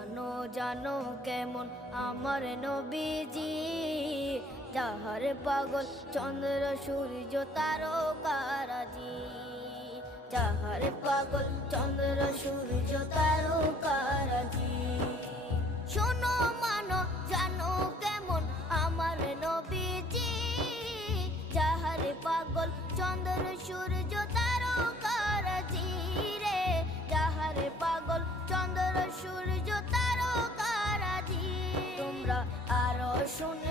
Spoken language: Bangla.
জানো জানো কেমন আমার নবীজি, যাহার পাগল চন্দ্র সূর্য তারকারাজি। যাহার পাগল চন্দ্র সূর্য তারকারাজি। শোনো মানো জানো কেমন আমার নবীজি, যাহার পাগল চন্দ্র সূর্য তারকারাজি রে। যাহার পাগল চন্দ্র সূর্য তারকারাজি। তোমরা আরো শুনে